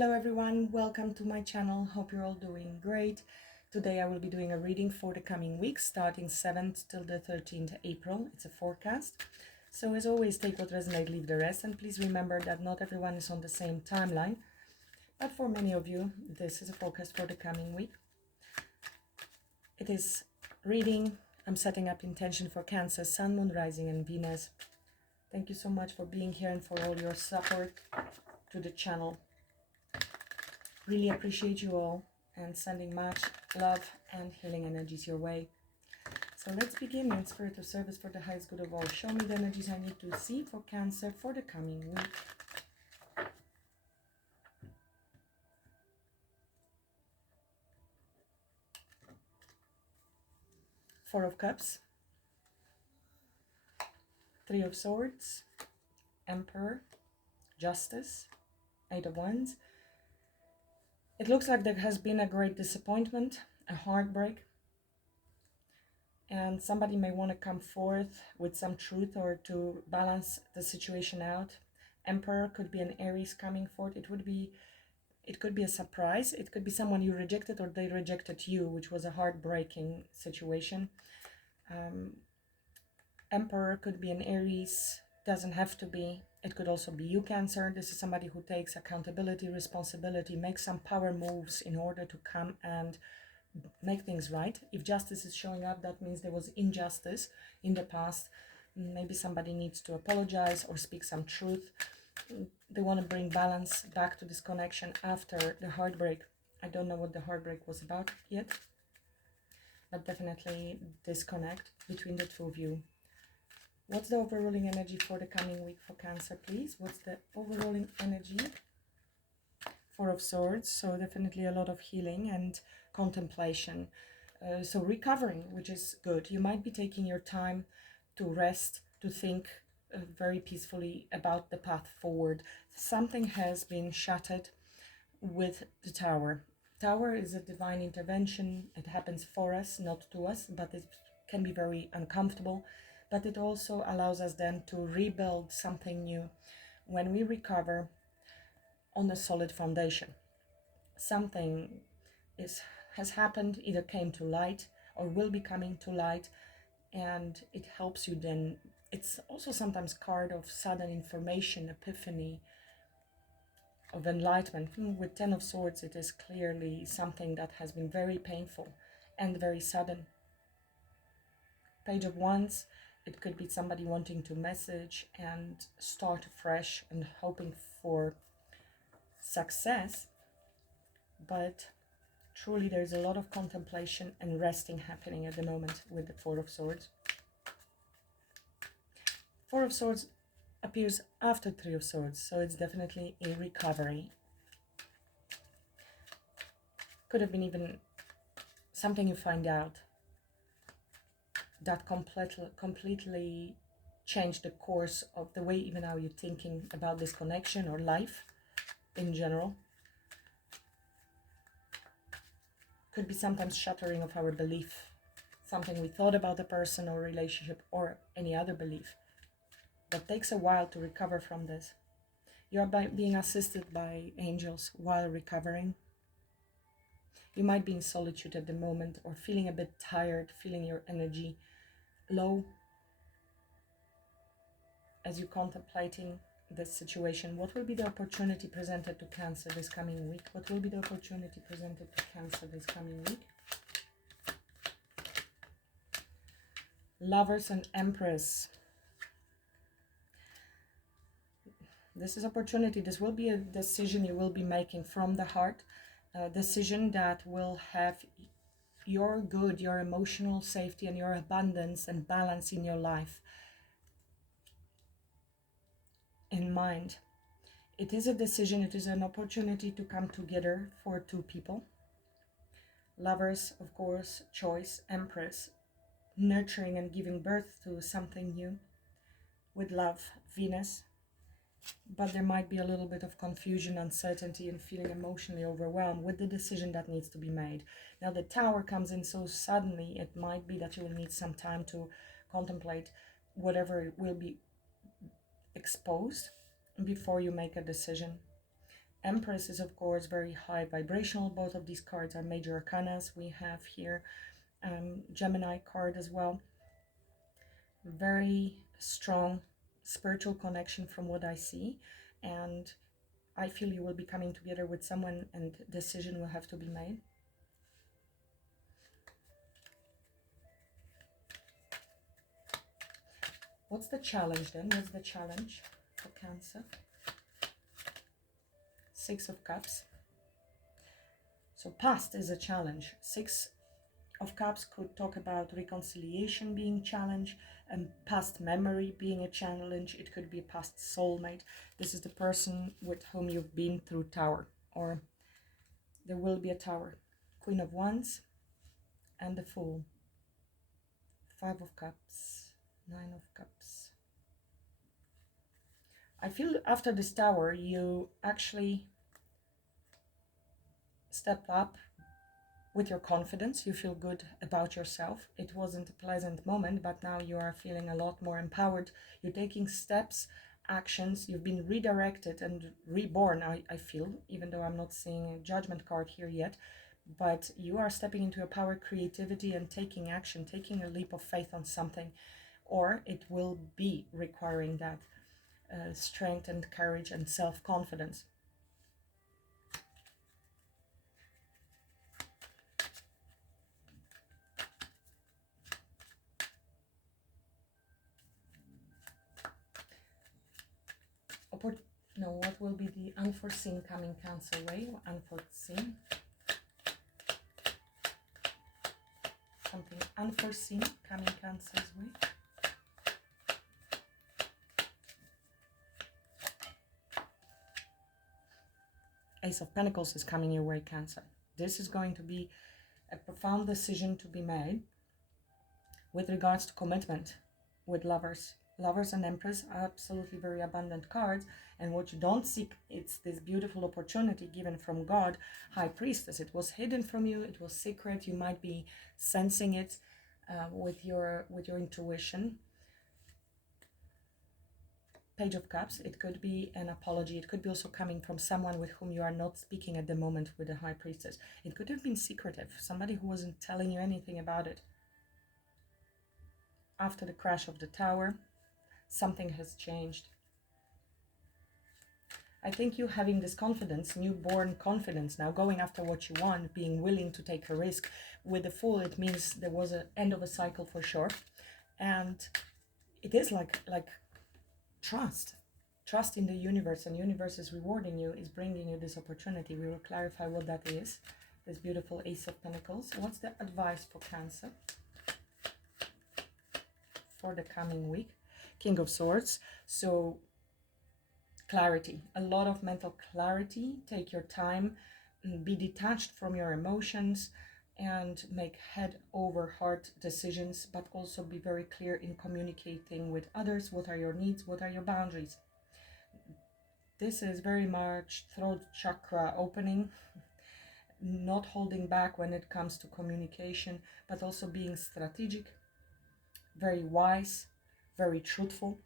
Hello everyone, welcome to my channel. Hope you're all doing great. Today I will be doing a reading for the coming week, starting 7th till the 13th April. It's a forecast. So as always, take what resonates, leave the rest. And please remember that not everyone is on the same timeline. But for many of you, this is a forecast for the coming week. It is reading. I'm setting up intention for Cancer, Sun, Moon, Rising and Venus. Thank you so much for being here and for all your support to the channel. Really appreciate you all and sending much love and healing energies your way. So let's begin in spirit of service for the highest good of all. Show me the energies I need to see for Cancer for the coming week. Four of Cups, Three of Swords, Emperor, Justice, Eight of Wands. It looks like there has been a great disappointment, a heartbreak, and somebody may want to come forth with some truth or to balance the situation out. Emperor could be an Aries coming forth. It could be a surprise. It could be someone you rejected or they rejected you, which was a heartbreaking situation. Emperor could be an Aries, doesn't have to be. It could also be you, Cancer. This is somebody who takes accountability, responsibility, makes some power moves in order to come and make things right. If justice is showing up, that means there was injustice in the past. Maybe somebody needs to apologize or speak some truth. They want to bring balance back to this connection after the heartbreak. I don't know what the heartbreak was about yet, but definitely disconnect between the two of you. What's the overruling energy for the coming week for Cancer, please? What's the overruling energy? Four of Swords, so definitely a lot of healing and contemplation. So recovering, which is good. You might be taking your time to rest, to think very peacefully about the path forward. Something has been shattered with the Tower. Tower is a divine intervention. It happens for us, not to us, but it can be very uncomfortable. But it also allows us then to rebuild something new when we recover on a solid foundation. Something has happened, either came to light or will be coming to light, and it helps you then. It's also sometimes card of sudden information, epiphany, of enlightenment. With Ten of Swords, it is clearly something that has been very painful and very sudden. Page of Wands, it could be somebody wanting to message and start fresh and hoping for success, but truly there's a lot of contemplation and resting happening at the moment with the Four of Swords. Four of Swords appears after Three of Swords, so it's definitely a recovery. Could have been even something you find out that completely changed the course of the way even how you're thinking about this connection or life in general. Could be sometimes shattering of our belief, something we thought about the person or relationship or any other belief. That takes a while to recover from this. You are being assisted by angels while recovering. You might be in solitude at the moment or feeling a bit tired, feeling your energy low as you're contemplating this situation. What will be the opportunity presented to Cancer this coming week? What will be the opportunity presented to Cancer this coming week? Lovers and Empress. This is opportunity. This will be a decision you will be making from the heart. A decision that will have your good, your emotional safety and your abundance and balance in your life in mind. It is a decision, it is an opportunity to come together for two people. Lovers, of course, choice, Empress, nurturing and giving birth to something new. With love, Venus. But there might be a little bit of confusion, uncertainty, and feeling emotionally overwhelmed with the decision that needs to be made. Now the Tower comes in so suddenly, it might be that you will need some time to contemplate whatever will be exposed before you make a decision. Empress is of course very high vibrational. Both of these cards are major arcanas. We have here Gemini card as well. Very strong spiritual connection from what I see, and I feel you will be coming together with someone and decision will have to be made. What's the challenge then? What's the challenge for Cancer? Six of Cups. So past is a challenge. Six of Cups could talk about reconciliation being challenge and past memory being a challenge. It could be a past soulmate. This is the person with whom you've been through Tower, or there will be a Tower. Queen of Wands and the Fool. Five of Cups, Nine of Cups. I feel after this Tower you actually stepped up with your confidence. You feel good about yourself. It wasn't a pleasant moment, but now you are feeling a lot more empowered. You're taking steps, actions. You've been redirected and reborn, I feel, even though I'm not seeing a judgment card here yet. But you are stepping into your power, creativity, and taking action, taking a leap of faith on something. Or it will be requiring that strength and courage and self-confidence. No, what will be the unforeseen coming Cancer way? Unforeseen. Something unforeseen coming Cancer's way. Ace of Pentacles is coming your way, Cancer. This is going to be a profound decision to be made with regards to commitment with lovers. Lovers and Empress are absolutely very abundant cards, and what you don't seek, it's this beautiful opportunity given from God. High Priestess, it was hidden from you, it was secret, you might be sensing it with your intuition. Page of Cups, it could be an apology. It could be also coming from someone with whom you are not speaking at the moment with the High Priestess. It could have been secretive, somebody who wasn't telling you anything about it. After the crash of the Tower, something has changed. I think you having this confidence, newborn confidence now, going after what you want, being willing to take a risk. With the Fool, it means there was an end of a cycle for sure. And it is like trust in the universe, and universe is rewarding you, is bringing you this opportunity. We will clarify what that is. This beautiful Ace of Pentacles. What's the advice for Cancer for the coming week? King of Swords. So clarity, a lot of mental clarity. Take your time, be detached from your emotions, and make head over heart decisions, but also be very clear in communicating with others. What are your needs? What are your boundaries? This is very much throat chakra opening, not holding back when it comes to communication, but also being strategic, very wise, very truthful,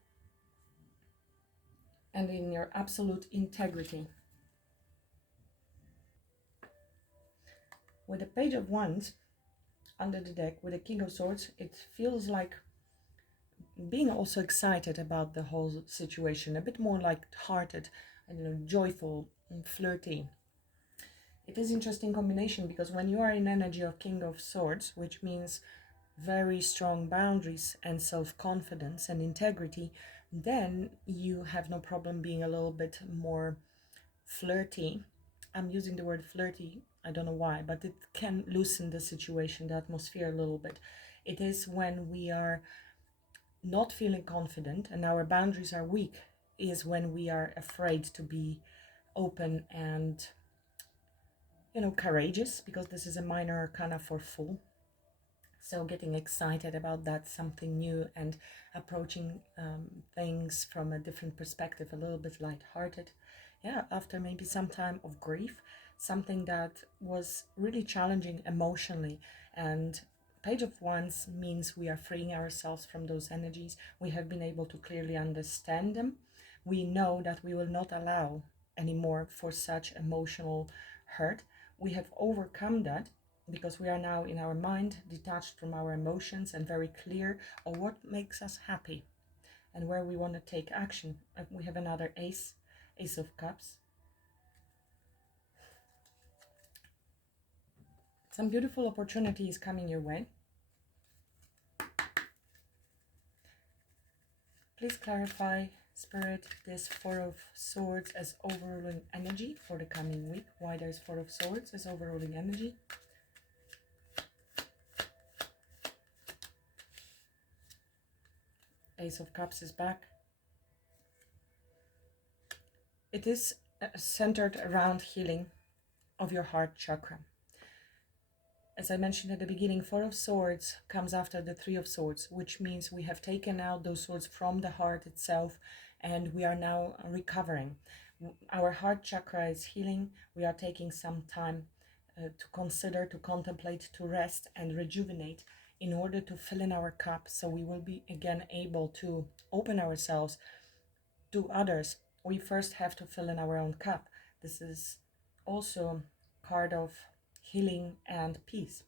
and in your absolute integrity. With the Page of Wands under the deck, with the King of Swords, it feels like being also excited about the whole situation, a bit more light-hearted, joyful and flirty. It is interesting combination, because when you are in energy of King of Swords, which means very strong boundaries and self-confidence and integrity, then you have no problem being a little bit more flirty. I'm using the word flirty, I don't know why, but it can loosen the situation, the atmosphere a little bit. It is when we are not feeling confident and our boundaries are weak, is when we are afraid to be open and courageous, because this is a minor arcana for Fool. So getting excited about that, something new, and approaching things from a different perspective, a little bit lighthearted. Yeah, after maybe some time of grief, something that was really challenging emotionally. And Page of Wands means we are freeing ourselves from those energies. We have been able to clearly understand them. We know that we will not allow anymore for such emotional hurt. We have overcome that because we are now in our mind, detached from our emotions and very clear on what makes us happy and where we want to take action. We have another ace of cups. Some beautiful opportunities coming your way. Please clarify, Spirit, this Four of Swords as overruling energy for the coming week. Why there's Four of Swords as overruling energy. Ace of Cups is back. It is centered around healing of your heart chakra. As I mentioned at the beginning, Four of Swords comes after the Three of Swords, which means we have taken out those swords from the heart itself and we are now recovering. Our heart chakra is healing. We are taking some time to consider, to contemplate, to rest and rejuvenate in order to fill in our cup, so we will be again able to open ourselves to others. We first have to fill in our own cup. This is also part of healing and peace.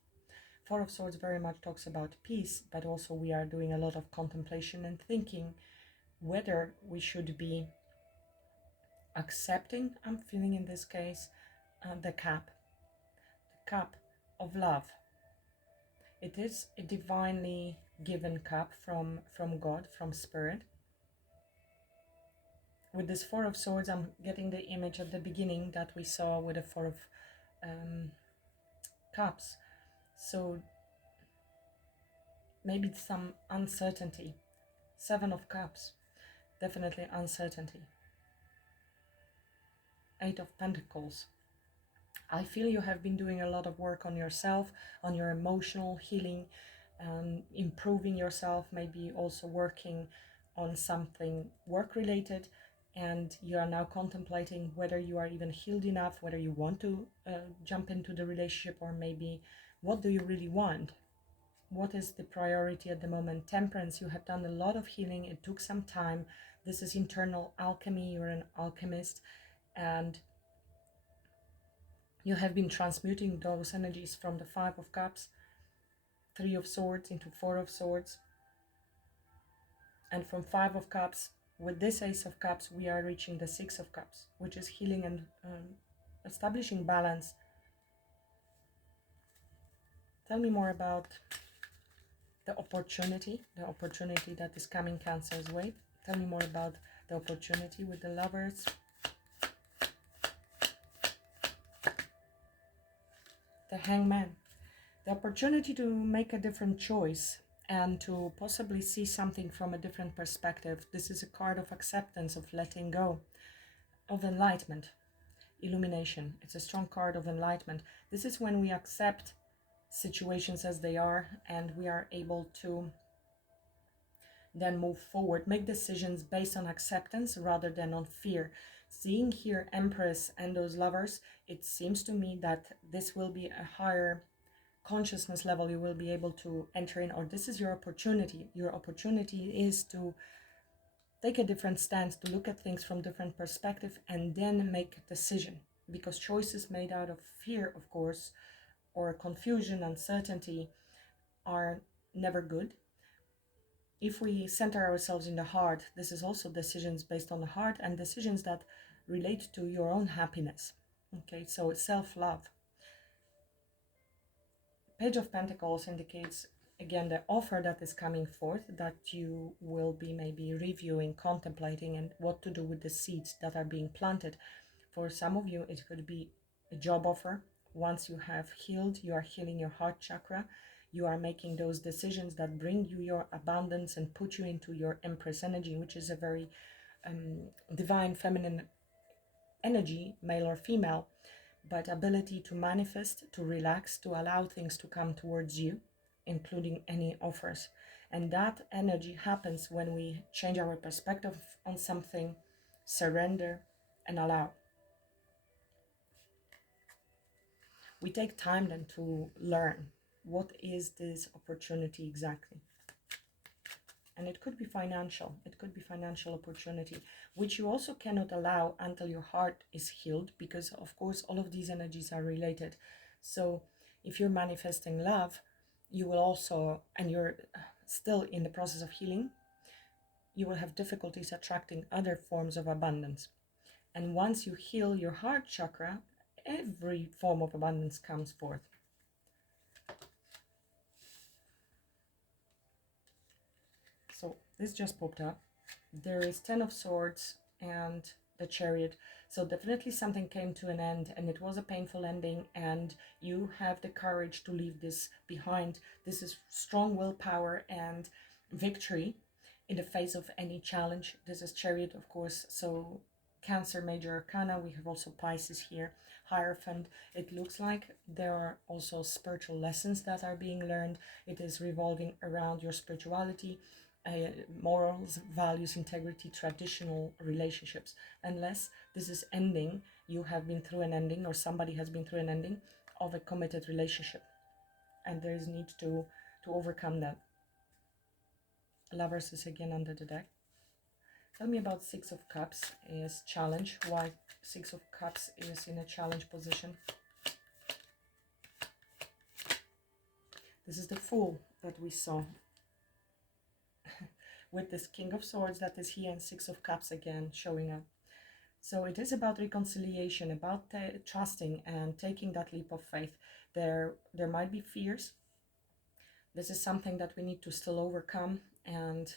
Four of Swords very much talks about peace, but also we are doing a lot of contemplation and thinking whether we should be accepting, I'm feeling in this case, the cup of love. It is a divinely given cup from God, from Spirit. With this Four of Swords, I'm getting the image at the beginning that we saw with the Four of Cups. So maybe some uncertainty. Seven of Cups, definitely uncertainty. Eight of Pentacles. I feel you have been doing a lot of work on yourself, on your emotional healing, improving yourself, maybe also working on something work related, and you are now contemplating whether you are even healed enough, whether you want to jump into the relationship, or maybe what do you really want? What is the priority at the moment? Temperance, you have done a lot of healing. It took some time. This is internal alchemy. You're an alchemist, and you have been transmuting those energies from the Five of Cups, Three of Swords into Four of Swords, and from Five of Cups, with this Ace of Cups, we are reaching the Six of Cups, which is healing and establishing balance. Tell me more about the opportunity that is coming Cancer's way. Tell me more about the opportunity with the Lovers. The Hangman. The opportunity to make a different choice and to possibly see something from a different perspective. This is a card of acceptance, of letting go, of enlightenment, illumination. It's a strong card of enlightenment. This is when we accept situations as they are and we are able to then move forward, make decisions based on acceptance rather than on fear. Seeing here Empress and those Lovers, it seems to me that this will be a higher consciousness level you will be able to enter in, or this is your opportunity. Your opportunity is to take a different stance, to look at things from different perspective and then make a decision, because choices made out of fear, of course, or confusion, uncertainty, are never good. If we center ourselves in the heart, this is also decisions based on the heart and decisions that relate to your own happiness. Okay, so self-love. Page of Pentacles indicates, again, the offer that is coming forth, that you will be maybe reviewing, contemplating, and what to do with the seeds that are being planted. For some of you, it could be a job offer. Once you have healed, you are healing your heart chakra. You are making those decisions that bring you your abundance and put you into your Empress energy, which is a very divine feminine energy, male or female, but ability to manifest, to relax, to allow things to come towards you, including any offers. And that energy happens when we change our perspective on something, surrender, and allow. We take time then to learn what is this opportunity exactly. And it could be financial. It could be financial opportunity, which you also cannot allow until your heart is healed, because of course all of these energies are related. So if you're manifesting love, you will also, and you're still in the process of healing, you will have difficulties attracting other forms of abundance. And once you heal your heart chakra, every form of abundance comes forth. So this just popped up. There is 10 of Swords and the Chariot. So definitely something came to an end, and it was a painful ending, and you have the courage to leave this behind. This is strong willpower and victory in the face of any challenge. This is Chariot, of course. So Cancer, Major Arcana. We have also Pisces here, Hierophant. It looks like there are also spiritual lessons that are being learned. It is revolving around your spirituality, morals, values, integrity, traditional relationships. Unless this is ending, you have been through an ending, or somebody has been through an ending of a committed relationship, and there is need to overcome that. Lovers is again under the deck. Tell me about Six of Cups is challenge. Why Six of Cups is in a challenge position? This is the Fool that we saw with this King of Swords that is here, and Six of Cups again showing up. So it is about reconciliation, about trusting and taking that leap of faith. There might be fears. This is something that we need to still overcome, and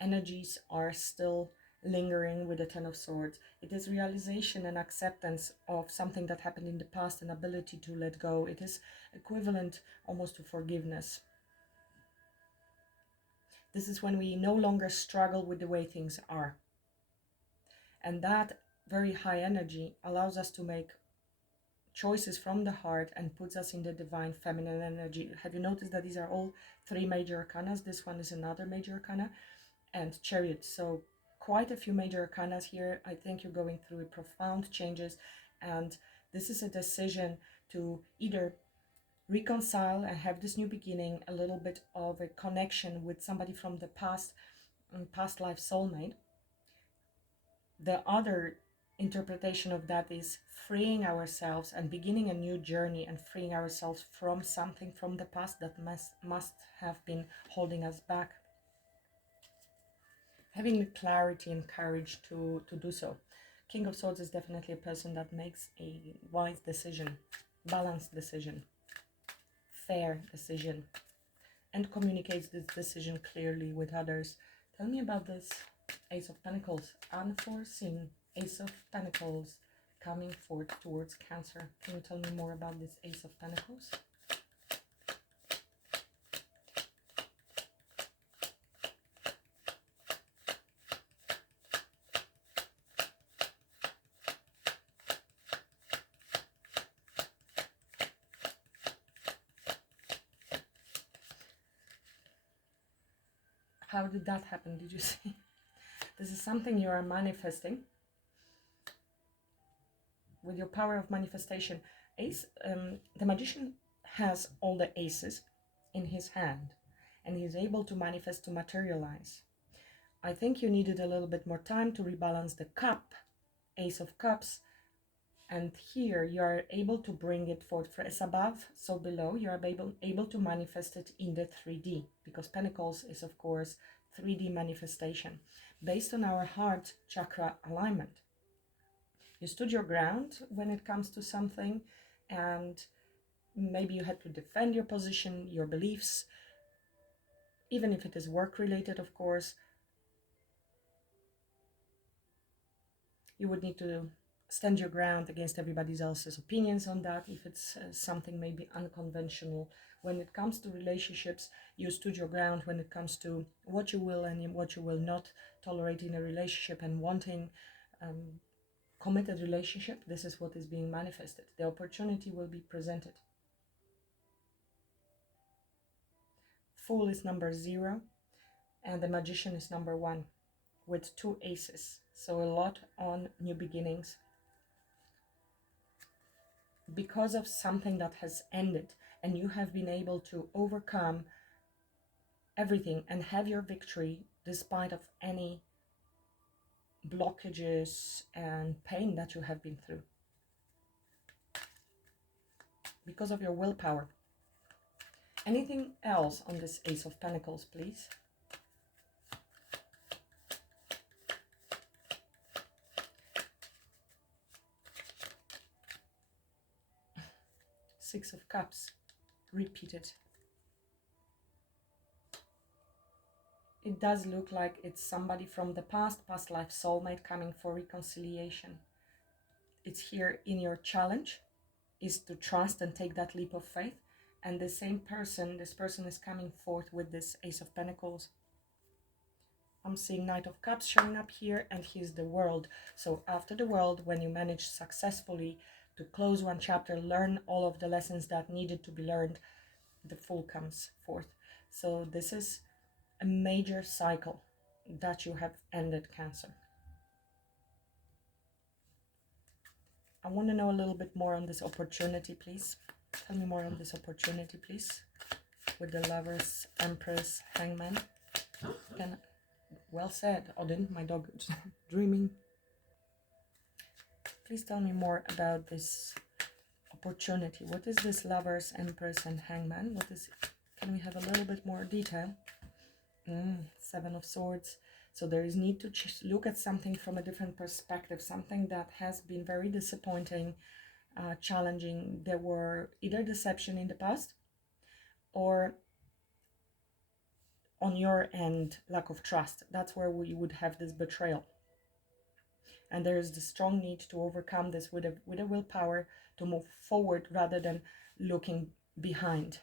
energies are still lingering with the Ten of Swords. It is realization and acceptance of something that happened in the past, and ability to let go. It is equivalent almost to forgiveness. This is when we no longer struggle with the way things are. And that very high energy allows us to make choices from the heart and puts us in the divine feminine energy. Have you noticed that these are all three major arcanas? This one is another major arcana, and Chariot. So quite a few major arcanas here. I think you're going through profound changes, and this is a decision to either reconcile and have this new beginning, a little bit of a connection with somebody from the past life soulmate. The other interpretation of that is freeing ourselves and beginning a new journey, and freeing ourselves from something from the past that must have been holding us back. Having the clarity and courage to do so. King of Swords is definitely a person that makes a wise decision, balanced decision, fair decision, and communicates this decision clearly with others. Tell me about this Ace of Pentacles, unforeseen Ace of Pentacles coming forth towards Cancer. Can you tell me more about this Ace of Pentacles? How did that happen? Did you see? This is something you are manifesting with your power of manifestation. Ace, the magician has all the aces in his hand, and he is able to manifest, to materialize. I think you needed a little bit more time to rebalance the cup, Ace of Cups, and here you are able to bring it forth as above, so below. You are able to manifest it in the 3D, because Pentacles is of course 3D manifestation based on our heart chakra alignment. You stood your ground when it comes to something, and maybe you had to defend your position, your beliefs, even if it is work related, of course. You would need to stand your ground against everybody else's opinions on that, if it's something maybe unconventional. When it comes to relationships, you stood your ground when it comes to what you will and what you will not tolerate in a relationship, and wanting committed relationship. This is what is being manifested. The opportunity will be presented. Fool is number 0, and the Magician is number 1, with 2 aces. So a lot on new beginnings, because of something that has ended, and you have been able to overcome everything and have your victory despite of any blockages and pain that you have been through, because of your willpower. Anything else on this Ace of Pentacles, please? Six of Cups, repeated. It does look like it's somebody from the past life soulmate coming for reconciliation. It's here in your challenge is to trust and take that leap of faith. And the same person, this person is coming forth with this Ace of Pentacles. I'm seeing Knight of Cups showing up here, and here's the World. So after the World, when you manage successfully to close one chapter, learn all of the lessons that needed to be learned, the Fool comes forth. So this is a major cycle that you have ended, Cancer. I want to know a little bit more on this opportunity, please. Tell me more on this opportunity, please. With the Lovers, Empress, Hangman. Well said, Odin, my dog dreaming. Please tell me more about this opportunity. What is this Lovers, Empress, and Hangman? What is it? Can we have a little bit more detail? Seven of Swords. So there is need to look at something from a different perspective, something that has been very disappointing, challenging. There were either deception in the past or on your end, lack of trust. That's where we would have this betrayal. And there is the strong need to overcome this with a willpower to move forward rather than looking behind.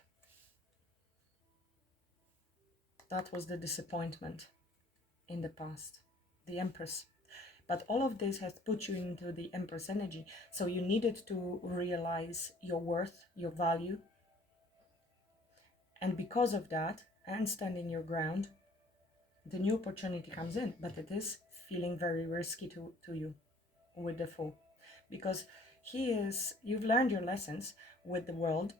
That was the disappointment in the past, the Empress. But all of this has put you into the Empress energy. So you needed to realize your worth, your value. And because of that, and standing your ground, the new opportunity comes in. But it is feeling very risky to you with the Fool. Because you've learned your lessons with the World.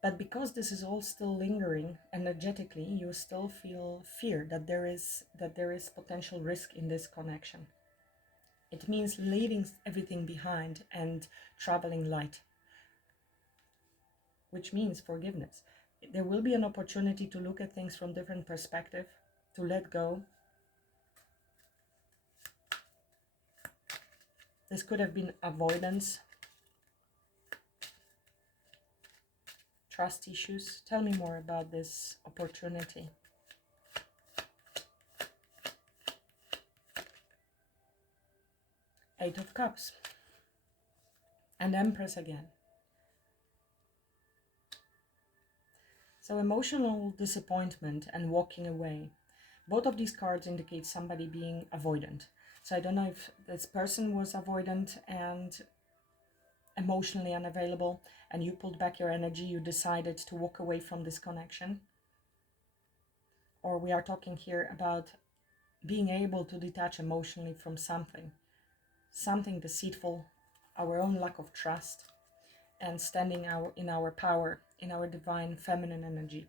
But because this is all still lingering energetically, you still feel fear that there is potential risk in this connection. It means leaving everything behind and traveling light, which means forgiveness. There will be an opportunity to look at things from different perspective, to let go. This could have been avoidance, trust issues. Tell me more about this opportunity. Eight of Cups and Empress again. So emotional disappointment and walking away. Both of these cards indicate somebody being avoidant. So I don't know if this person was avoidant and emotionally unavailable, and you pulled back your energy, you decided to walk away from this connection. Or we are talking here about being able to detach emotionally from something deceitful, our own lack of trust, and standing in our power, in our divine feminine energy.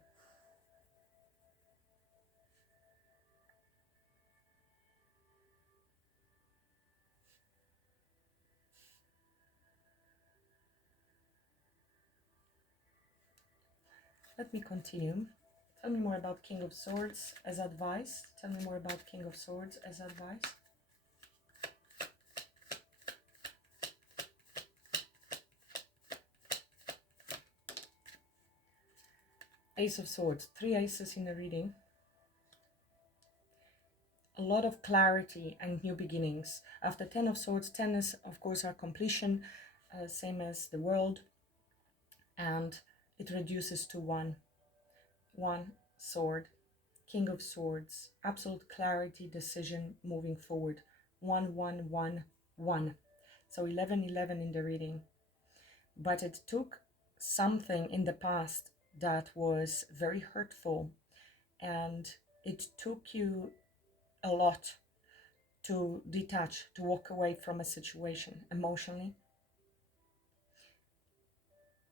Let me continue. Tell me more about King of Swords as advice. Tell me more about King of Swords as advice. Ace of Swords. 3 aces in the reading. A lot of clarity and new beginnings. After 10 of Swords, 10 is, of course, our completion, same as the World. And it reduces to one sword. King of Swords, absolute clarity, decision, moving forward. 1, 1, 1, 1. So 11, 11 in the reading. But it took something in the past that was very hurtful, and it took you a lot to detach, to walk away from a situation emotionally.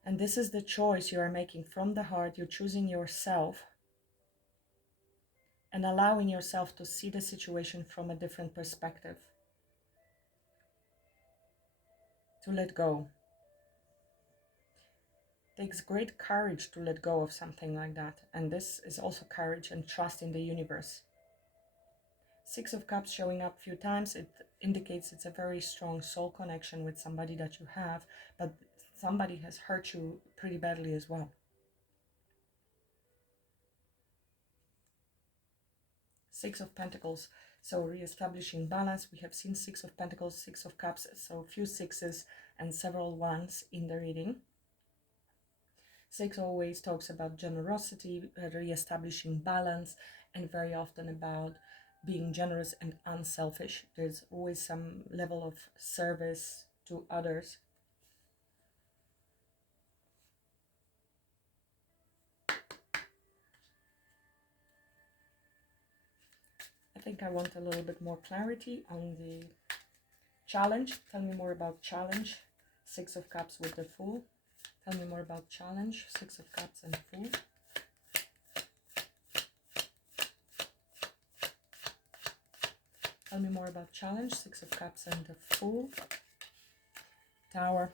And this is the choice you are making from the heart. You're choosing yourself and allowing yourself to see the situation from a different perspective. To let go. It takes great courage to let go of something like that. And this is also courage and trust in the universe. Six of Cups showing up a few times, it indicates it's a very strong soul connection with somebody that you have, but somebody has hurt you pretty badly as well. Six of Pentacles, so re-establishing balance. We have seen Six of Pentacles, Six of Cups, so a few sixes and several ones in the reading. Six always talks about generosity, re-establishing balance, and very often about being generous and unselfish. There's always some level of service to others. I think I want a little bit more clarity on the challenge. Tell me more about challenge. Six of Cups with the Fool. Tell me more about challenge. Six of Cups and Fool. Tell me more about challenge. Six of Cups and the Fool. Tower.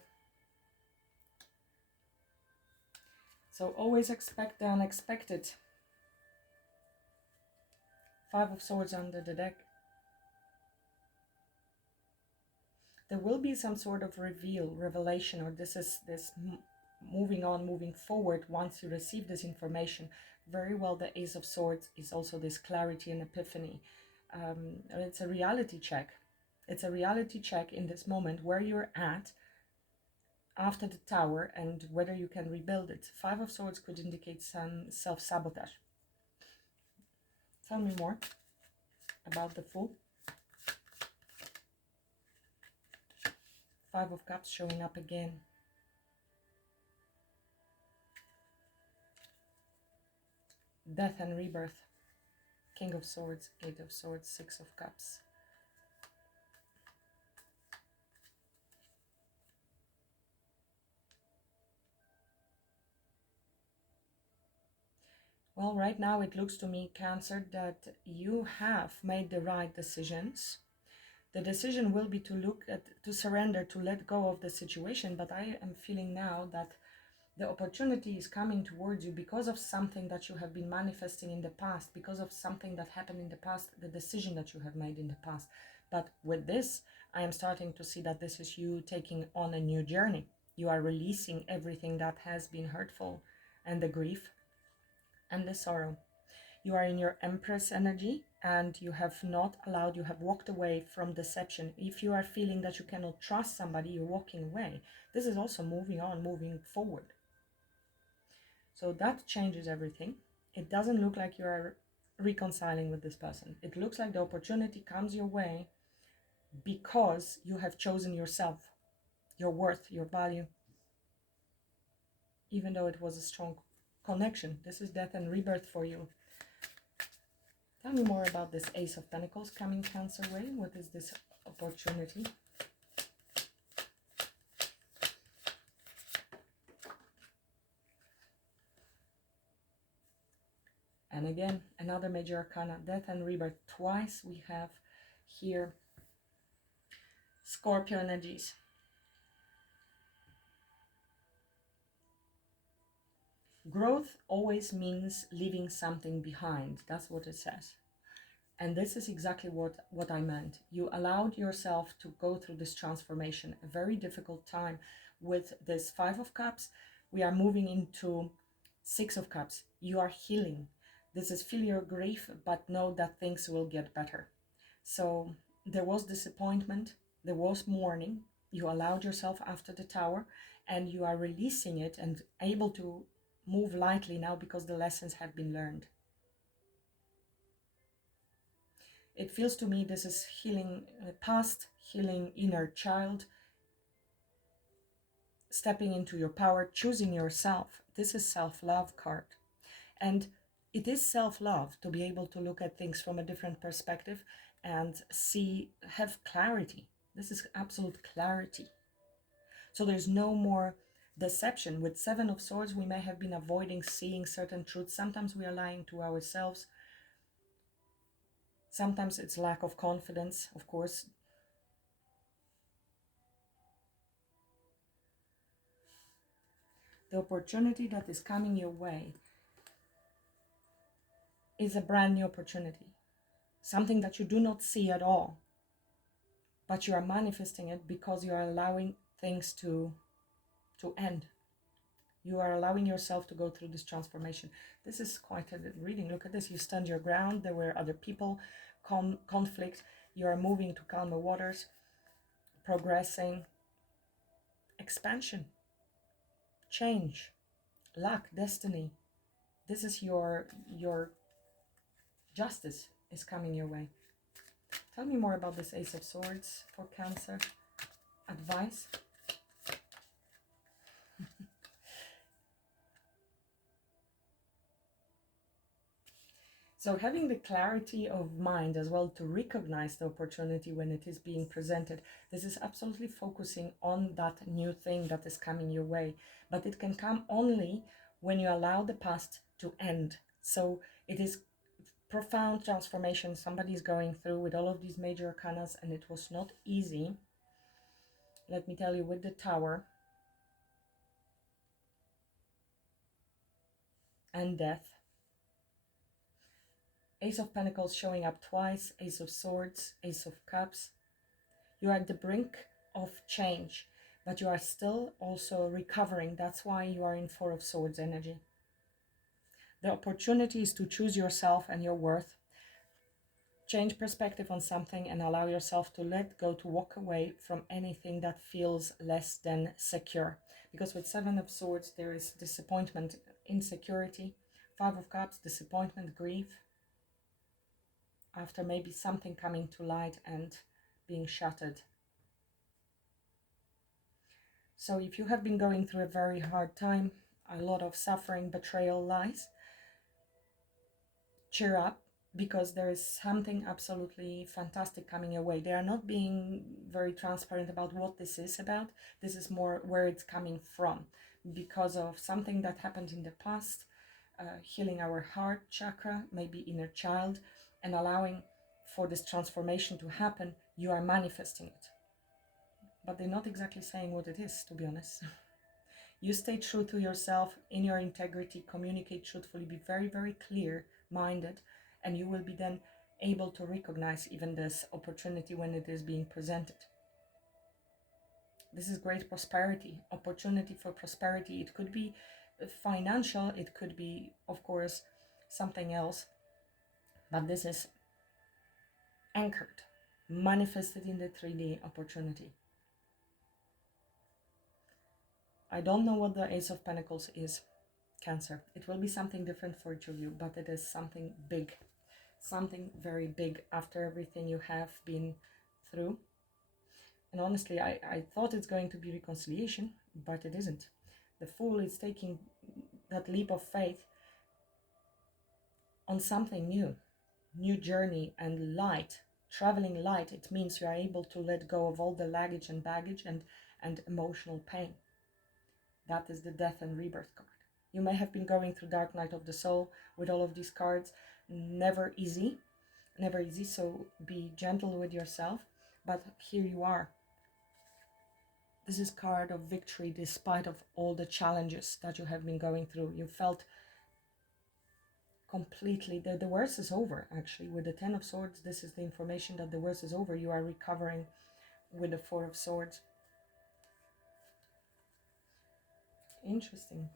So always expect the unexpected. Five of Swords under the deck. There will be some sort of revelation, or this is this moving on, moving forward once you receive this information. Very well, the Ace of Swords is also this clarity and epiphany. It's a reality check. It's a reality check in this moment where you're at after the Tower and whether you can rebuild it. Five of Swords could indicate some self-sabotage. Tell me more about the Fool. Five of Cups showing up again. Death and rebirth. King of Swords, Eight of Swords, Six of Cups. Well, right now it looks to me, Cancer, that you have made the right decisions. The decision will be to look at, to surrender, to let go of the situation. But I am feeling now that the opportunity is coming towards you because of something that you have been manifesting in the past, because of something that happened in the past, the decision that you have made in the past. But with this, I am starting to see that this is you taking on a new journey. You are releasing everything that has been hurtful and the grief and the sorrow. You are in your Empress energy and you have not allowed, you have walked away from deception. If you are feeling that you cannot trust somebody, you're walking away. This is also moving on, moving forward. So that changes everything. It doesn't look like you are reconciling with this person. It looks like the opportunity comes your way because you have chosen yourself, your worth, your value, even though it was a strong connection. This is death and rebirth for you. Tell me more about this Ace of Pentacles coming Cancer way. What is this opportunity? And again, another major arcana, death and rebirth. Twice we have here Scorpio energies. Growth always means leaving something behind. That's what it says. And this is exactly what I meant. You allowed yourself to go through this transformation, a very difficult time. With this Five of Cups, we are moving into Six of Cups. You are healing. This is feel your grief, but know that things will get better. So there was disappointment, there was mourning. You allowed yourself after the Tower, and you are releasing it and able to move lightly now because the lessons have been learned. It feels to me this is healing past, healing inner child, stepping into your power, choosing yourself. This is self-love card. And it is self-love to be able to look at things from a different perspective and see, have clarity. This is absolute clarity. So there's no more deception. With Seven of Swords, we may have been avoiding seeing certain truths. Sometimes we are lying to ourselves. Sometimes it's lack of confidence, of course. The opportunity that is coming your way is a brand new opportunity. Something that you do not see at all. But you are manifesting it because you are allowing things to end. You are allowing yourself to go through this transformation. This is quite a reading. Look at this. You stand your ground. There were other people, conflict. You are moving to calmer waters, progressing, expansion, change, luck, destiny. This is your justice is coming your way. Tell me more about this Ace of Swords for Cancer. Advice. So having the clarity of mind as well to recognize the opportunity when it is being presented, this is absolutely focusing on that new thing that is coming your way. But it can come only when you allow the past to end. So it is profound transformation somebody is going through with all of these major arcanas, and it was not easy. Let me tell you, with the Tower and Death, Ace of Pentacles showing up twice, Ace of Swords, Ace of Cups. You are at the brink of change, but you are still also recovering. That's why you are in Four of Swords energy. The opportunity is to choose yourself and your worth. Change perspective on something and allow yourself to let go, to walk away from anything that feels less than secure. Because with Seven of Swords, there is disappointment, insecurity. Five of Cups, disappointment, grief. After maybe something coming to light and being shattered. So if you have been going through a very hard time, a lot of suffering, betrayal, lies, cheer up, because there is something absolutely fantastic coming your way. They are not being very transparent about what this is about. This is more where it's coming from, because of something that happened in the past, healing our heart chakra, maybe inner child, and allowing for this transformation to happen. You are manifesting it. But they're not exactly saying what it is, to be honest. You stay true to yourself, in your integrity, communicate truthfully, be very, very clear-minded, and you will be then able to recognize even this opportunity when it is being presented. This is great prosperity, opportunity for prosperity. It could be financial, it could be, of course, something else, but this is anchored, manifested in the 3D opportunity. I don't know what the Ace of Pentacles is, Cancer. It will be something different for each of you, but it is something big, something very big after everything you have been through. And honestly, I thought it's going to be reconciliation, but it isn't. The Fool is taking that leap of faith on something new, new journey and light, traveling light. It means you are able to let go of all the luggage and baggage and emotional pain. That is the Death and Rebirth card. You may have been going through Dark Night of the Soul with all of these cards. Never easy, never easy. So be gentle with yourself. But here you are. This is card of victory despite of all the challenges that you have been going through. You felt completely, the worst is over actually. With the Ten of Swords, this is the information that the worst is over. You are recovering with the Four of Swords. Interesting.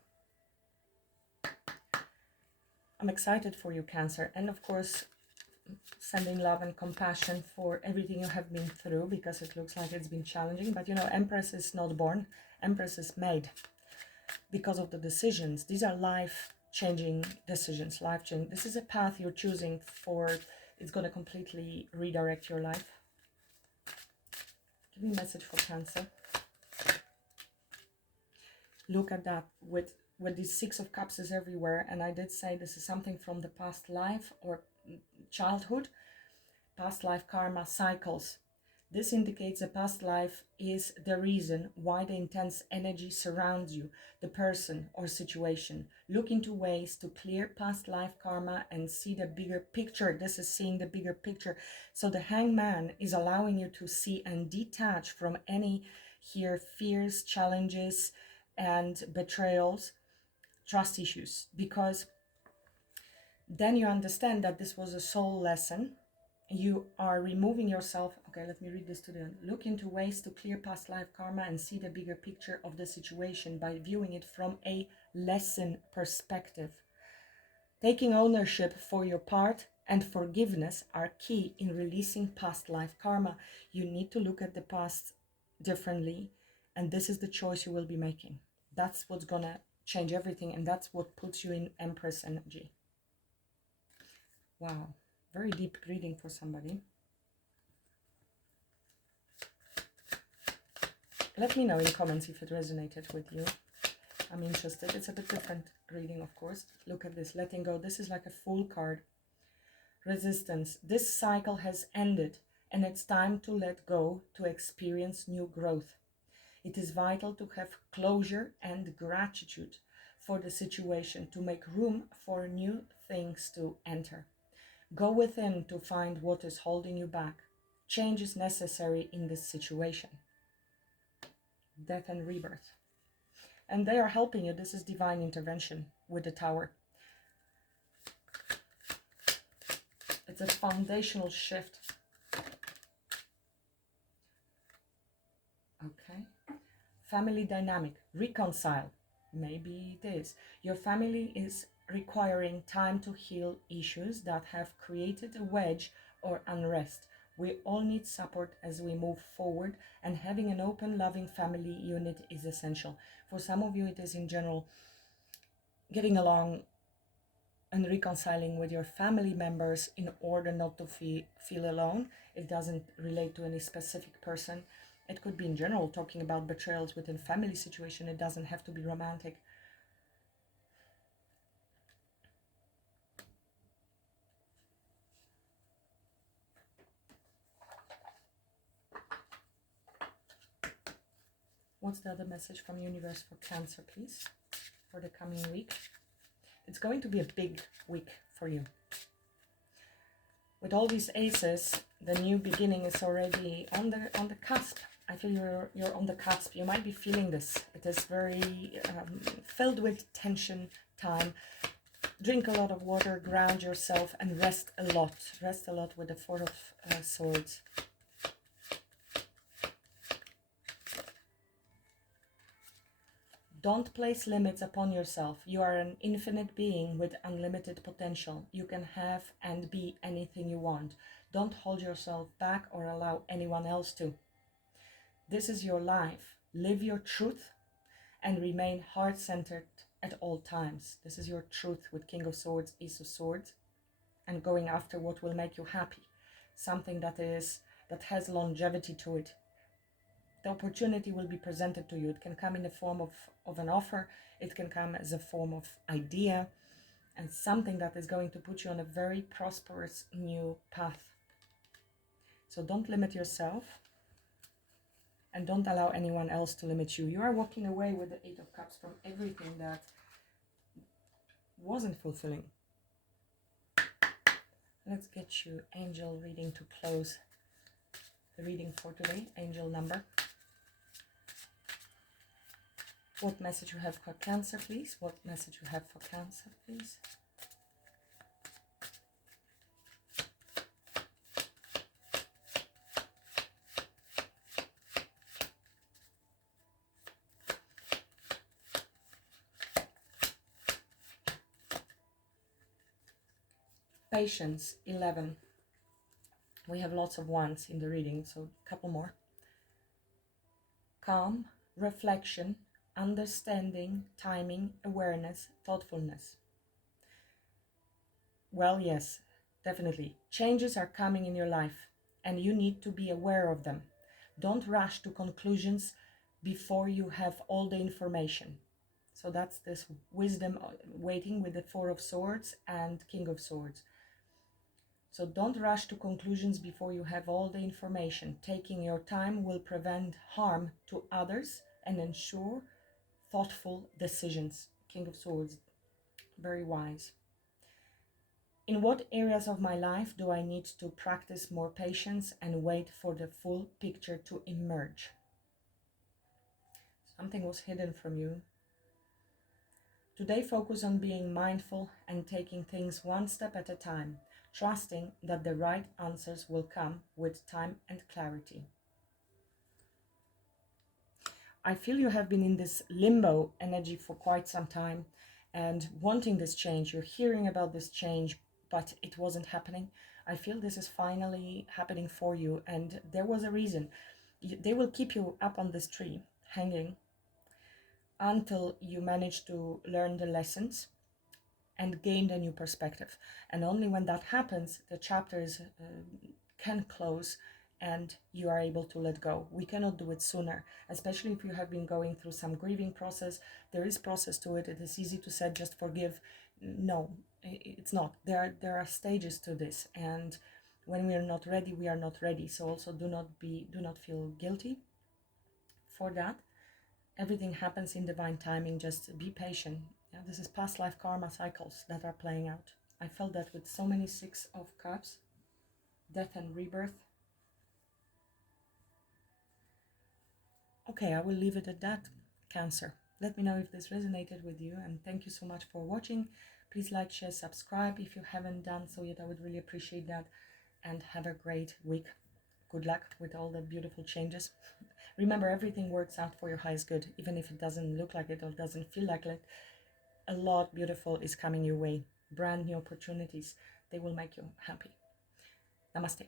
I'm excited for you, Cancer. And of course, sending love and compassion for everything you have been through, because it looks like it's been challenging. But you know, Empress is not born. Empress is made because of the decisions. These are life-changing decisions, life-changing. This is a path you're choosing for. It's going to completely redirect your life. Give me a message for Cancer. Look at that. With these Six of Cups is everywhere, and I did say this is something from the past life or childhood, past life karma cycles. This indicates a past life is the reason why the intense energy surrounds you, the person or situation. Look into ways to clear past life karma and see the bigger picture. This is seeing the bigger picture. So the hangman is allowing you to see and detach from any here fears, challenges, and betrayals, trust issues, because then you understand that this was a soul lesson. You are removing yourself. Okay, let me read this to the end. Look into ways to clear past life karma and see the bigger picture of the situation by viewing it from a lesson perspective. Taking ownership for your part and forgiveness are key in releasing past life karma. You need to look at the past differently, and this is the choice you will be making. That's what's gonna change everything, and that's what puts you in Empress energy. Wow, very deep reading for somebody. Let me know in the comments if it resonated with you. I'm interested. It's a bit different reading, of course. Look at this, letting go. This is like a Fool card. Resistance. This cycle has ended and it's time to let go to experience new growth. It is vital to have closure and gratitude for the situation to make room for new things to enter. Go within to find what is holding you back. Change is necessary in this situation. Death and rebirth. And they are helping you. This is divine intervention with the Tower. It's a foundational shift. Okay. Family dynamic. Reconcile. Maybe it is. Your family is requiring time to heal issues that have created a wedge or unrest. We all need support as we move forward, and having an open, loving family unit is essential. For some of you, it is in general getting along and reconciling with your family members in order not to feel alone. It doesn't relate to any specific person. It could be in general talking about betrayals within family situation. It doesn't have to be romantic. What's the other message from universe for Cancer, please, for the coming week? It's going to be a big week for you. With all these aces, the new beginning is already on the cusp. I feel you're on the cusp. You might be feeling this. It is very filled with tension time. Drink a lot of water, ground yourself, and rest a lot. Rest a lot with the Four of Swords. Don't place limits upon yourself. You are an infinite being with unlimited potential. You can have and be anything you want. Don't hold yourself back or allow anyone else to. This is your life. Live your truth and remain heart-centered at all times. This is your truth with King of Swords, Ace of Swords, and going after what will make you happy. Something that has longevity to it. The opportunity will be presented to you. It can come in the form of an offer. It can come as a form of idea and something that is going to put you on a very prosperous new path. So don't limit yourself and don't allow anyone else to limit you. You are walking away with the Eight of Cups from everything that wasn't fulfilling. Let's get you angel reading to close the reading for today. Angel number. What message you have for Cancer, please? What message you have for Cancer, please? Patience, 11. We have lots of ones in the reading, so a couple more. Calm, reflection, understanding, timing, awareness, thoughtfulness. Well, yes, definitely. Changes are coming in your life and you need to be aware of them. Don't rush to conclusions before you have all the information. So that's this wisdom waiting with the Four of Swords and King of Swords. So don't rush to conclusions before you have all the information. Taking your time will prevent harm to others and ensure thoughtful decisions. King of Swords, very wise. In what areas of my life do I need to practice more patience and wait for the full picture to emerge? Something was hidden from you. Today, focus on being mindful and taking things one step at a time, trusting that the right answers will come with time and clarity. I feel you have been in this limbo energy for quite some time and wanting this change. You're hearing about this change, but it wasn't happening. I feel this is finally happening for you, and there was a reason. They will keep you up on this tree, hanging, until you manage to learn the lessons and gain a new perspective. And only when that happens, the chapters can close and you are able to let go. We cannot do it sooner, especially if you have been going through some grieving process. There is process to it. It is easy to say just forgive. No, it's not. There are stages to this, and when we are not ready, we are not ready. So also do not feel guilty for that. Everything happens in divine timing. Just be patient. Yeah, this is past life karma cycles that are playing out. I felt that with so many Six of Cups, death and rebirth. Okay, I will leave it at that, Cancer. Let me know if this resonated with you, and thank you so much for watching. Please like, share, subscribe if you haven't done so yet. I would really appreciate that, and have a great week. Good luck with all the beautiful changes. Remember, everything works out for your highest good, even if it doesn't look like it or doesn't feel like it. A lot beautiful is coming your way. Brand new opportunities. They will make you happy. Namaste.